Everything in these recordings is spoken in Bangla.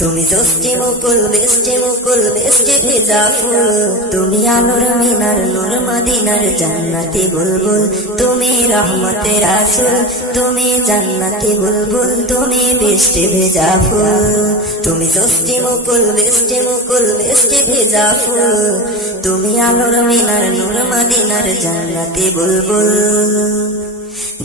তুমি জষ্টি মুকুল বৃষ্টি ভেজা ফুল, তুমি আলোর মিনার নূর মদিনার জান্নাতি বুলবুল, তুমি রহমতের রাসূল, তুমি জান্নাতি বুলবুল, তুমি বৃষ্টি ভেজা ফুল। তুমি জষ্টি মুকুল বৃষ্টি ভেজা ফুল, তুমি আলোর মিনার নূর মদিনার জান্নাতি বুলবুল।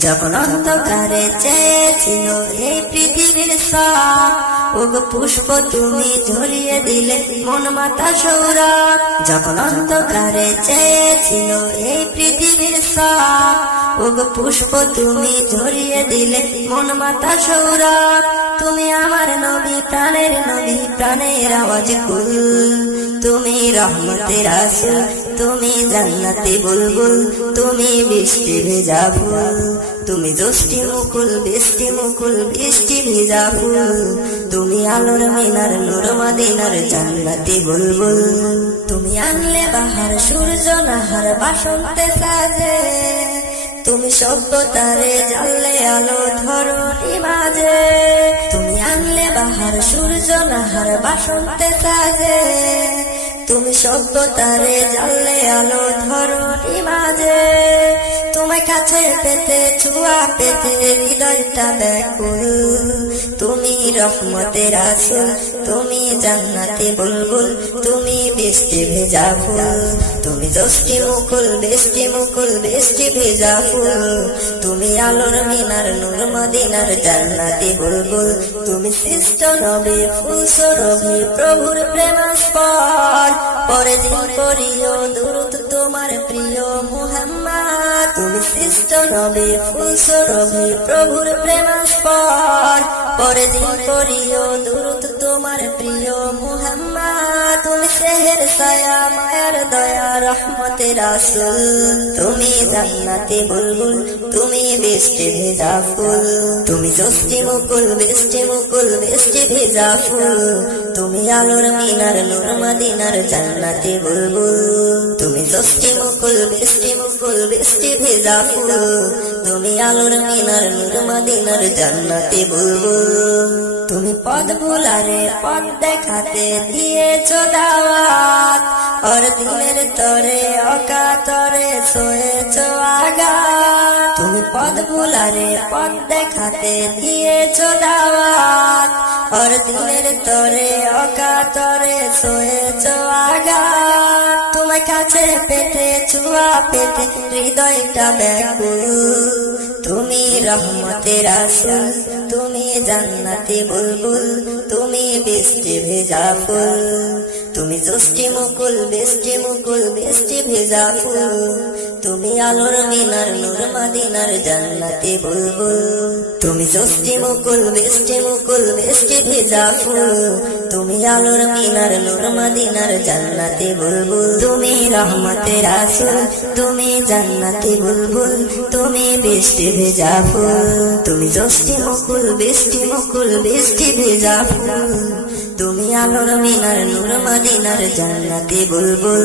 যখন অন্ধকারে চেয়েছিল এই পৃথিবীর সব, ওগো পুষ্প তুমি ঝরিয়ে দিলে মন মাতা সৌরভ। যখন অন্ধকারে চেয়েছিল এই পৃথিবীর সব, ওগো পুষ্প তুমি ঝরিয়ে দিলে মন মাতা সৌরভ। তুমি আমার নবী প্রাণের আওয়াজ কুল, তুমি রহমতের রাসূল, তুমি জান্নাতি বুলবুল, তুমি বৃষ্টি ভেজা ফুল। তুমি জষ্টি মুকুল বৃষ্টি ভেজা ফুল, তুমি আলোর মিনার নূর মদিনার জান্নাতি বুলবুল। তুমি আনলে বাহার সূর্য নাহার বাসন্তে সাজে, তুমি সভ্যতারে জ্বাললে আলো ধরণী মাঝে। তুমি আনলে বাহার সূর্য নাহার বাসন্তে সাজে, তুমি সভ্যতারে জ্বাললে আলো ধরণী মাঝে। তোমায় কাছে পেতে ছুয়া পেতে হৃদয়টা ব্যাকুল, তুমি রহমতের রাসূল, তুমি জান্নাতি বুলবুল, তুমি বৃষ্টি ভেজা ফুল। তুমি জষ্টি মুকুল বৃষ্টি ভেজা ফুল, তুমি আলোর মিনার নূর মদিনার জান্নাতি বুলবুল। তুমি সৃষ্ট নবী ফুল সুরভি প্রভুর প্রেমাস্পদ, পরে দিন করিও দুরূদ তোমার প্রিয় মুহাম্মদ। তুমি সৃষ্ট নবী ফুল সুরভি প্রভুর প্রেমাস্পদ, পরে দিন করিও দুরূদ তোমার প্রিয় মুহাম্মদ। তুমি সেহের ছায়া মায়ার দয়া রহমতের রাসূল, তুমি জান্নাতি বুলবুল, তুমি বৃষ্টি ভেজা ফুল। তুমি জষ্টি মুকুল বৃষ্টি ভেজা ফুল, তুমি আলোর মিনার নূর মদিনার জান্নাতি বুলবুল। তুমি জষ্টি মুকুল বৃষ্টি ভেজা ফুল, তুমি আলোর মিনার নূর মদিনার জান্নাতি বুলবুল। তুমি পদ ভুলারে পদ দেখাতে দিয়েছো দাওয়াত, আর দিনের তরে অকাতরে সয়েছো আঘাত। তুমি পদ ভুলারে পদ দেখাতে দিয়েছো দাওয়াত, আর দিনের তরে অকাতরে সয়েছো আঘাত। তোমায় কাছে পেতে ছুয়া পেতে হৃদয়টা ব্যাকুল, তুমি রহমতের রাসূল, তুমি জান্নাতি বুলবুল, তুমি বৃষ্টি ভেজা ফুল। তুমি জষ্টি মুকুল বৃষ্টি ভেজা ফুল, তুমি আলোর মিনার নূর মদিনার জান্নাতি বুলবুল। তুমি জষ্টি মুকুল বৃষ্টি ভেজা ফুল, তুমি আলোর মিনার নূর মদিনার জান্নাতি বুলবুল। তুমি রহমতের রাসূল, তুমি জান্নাতি বুলবুল, তুমি বৃষ্টি ভেজা ফুল। তুমি জষ্টি মুকুল বৃষ্টি ভেজা ফুল, তুমি আলোর মিনার নূর মদিনার জান্নাতি বুলবুল।